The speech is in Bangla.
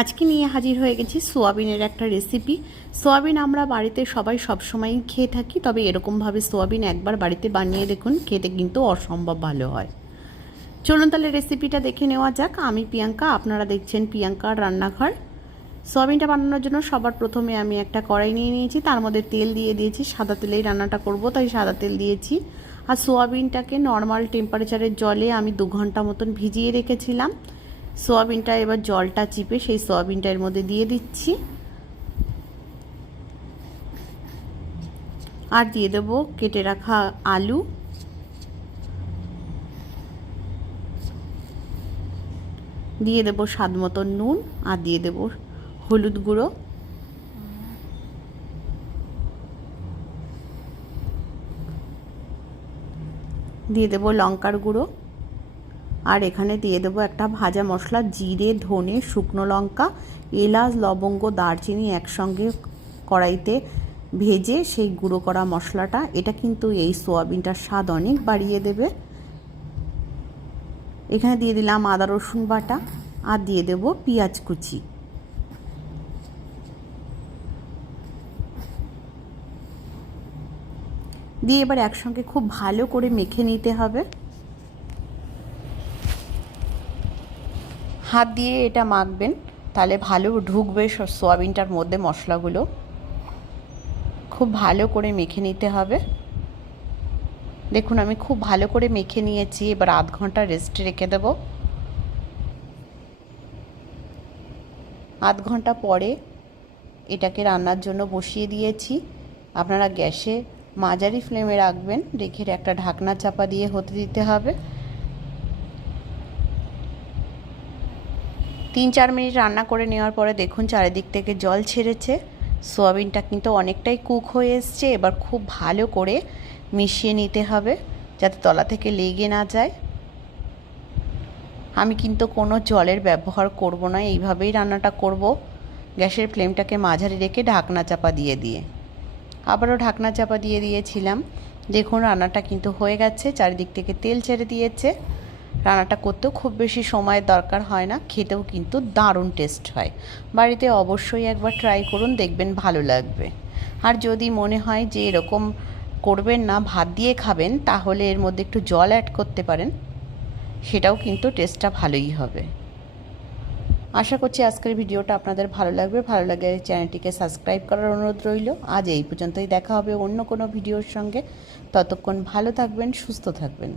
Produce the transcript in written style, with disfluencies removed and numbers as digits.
আজকে নিয়ে হাজির হয়ে গেছি সোয়াবিনের একটা রেসিপি। সোয়াবিন আমরা বাড়িতে সবাই সবসময়ই খেয়ে থাকি, তবে এরকমভাবে সোয়াবিন একবার বাড়িতে বানিয়ে দেখুন, খেতে কিন্তু অসম্ভব ভালো হয়। চলুন তাহলে রেসিপিটা দেখে নেওয়া যাক। আমি প্রিয়াঙ্কা, আপনারা দেখছেন প্রিয়াঙ্কার রান্নাঘর। সোয়াবিনটা বানানোর জন্য সবার প্রথমে আমি একটা কড়াই নিয়ে নিয়েছি, তার মধ্যে তেল দিয়ে দিয়েছি। সাদা তেলেই রান্নাটা করব, তাই সাদা তেল দিয়েছি। আর সোয়াবিনটাকে নর্মাল টেম্পারেচারের জলে আমি 2 ঘন্টা মতন ভিজিয়ে রেখেছিলাম। সোয়াবিনটা এবার জলটা চিপে সেই সোয়াবিনটা এর মধ্যে দিয়ে দিচ্ছি, আর দিয়ে দেবো কেটে রাখা আলু, দিয়ে দেবো স্বাদ মতো নুন, আর দিয়ে দেবো হলুদ গুঁড়ো, দিয়ে দেবো লঙ্কার গুঁড়ো, আর এখানে দিয়ে দেবো একটা ভাজা মশলা, জিরে, ধনে, শুকনো লঙ্কা, এলাচ, লবঙ্গ, দারচিনি একসঙ্গে কড়াইতে ভেজে সেই গুঁড়ো করা মশলাটা। এটা কিন্তু এই সোয়াবিনটার স্বাদ অনেক বাড়িয়ে দেবে। এখানে দিয়ে দিলাম আদা রসুন বাটা, আর দিয়ে দেব পেঁয়াজ কুচি। দিয়ে এবার একসঙ্গে খুব ভালো করে মেখে নিতে হবে। হাত দিয়ে এটা মাখবেন, তাহলে ভালো ঢুকবে সোয়াবিনটার মধ্যে মশলাগুলো। খুব ভালো করে মেখে নিতে হবে। দেখুন আমি খুব ভালো করে মেখে নিয়েছি। এবার আধ ঘন্টা রেস্টে রেখে দেব। আধ ঘন্টা পরে এটাকে রান্নার জন্য বসিয়ে দিয়েছি। আপনারা গ্যাসে মাঝারি ফ্লেমে রাখবেন, রেখে একটা ঢাকনা চাপা দিয়ে হতে দিতে হবে। 3-4 মিনিট রান্না করে নেওয়ার পরে দেখুন চারিদিক থেকে জল ছেড়েছে। সোয়াবিনটা কিন্তু অনেকটাই কুক হয়ে এসছে। এবার খুব ভালো করে মিশিয়ে নিতে হবে, যাতে তলা থেকে লেগে না যায়। আমি কিন্তু কোনো জলের ব্যবহার করব না, এইভাবেই রান্নাটা করব। গ্যাসের ফ্লেমটাকে মাঝারি রেখে ঢাকনা চাপা দিয়ে আবারও ঢাকনা চাপা দিয়ে দিয়েছিলাম। দেখুন রান্নাটা কিন্তু হয়ে গেছে, চারিদিক থেকে তেল ছেড়ে দিয়েছে। রান্নাটা করতেও খুব বেশি সময়ের দরকার হয় না, খেতেও কিন্তু দারুণ টেস্ট হয়। বাড়িতে অবশ্যই একবার ট্রাই করুন, দেখবেন ভালো লাগবে। আর যদি মনে হয় যে এরকম করবেন না, ভাত দিয়ে খাবেন, তাহলে এর মধ্যে একটু জল অ্যাড করতে পারেন, সেটাও কিন্তু টেস্টটা ভালোই হবে। আশা করছি আজকের ভিডিওটা আপনাদের ভালো লাগবে। ভালো লাগলে চ্যানেলটিকে সাবস্ক্রাইব করার অনুরোধ রইল। আজ এই পর্যন্তই, দেখা হবে অন্য কোনো ভিডিওর সঙ্গে। ততক্ষণ ভালো থাকবেন, সুস্থ থাকবেন।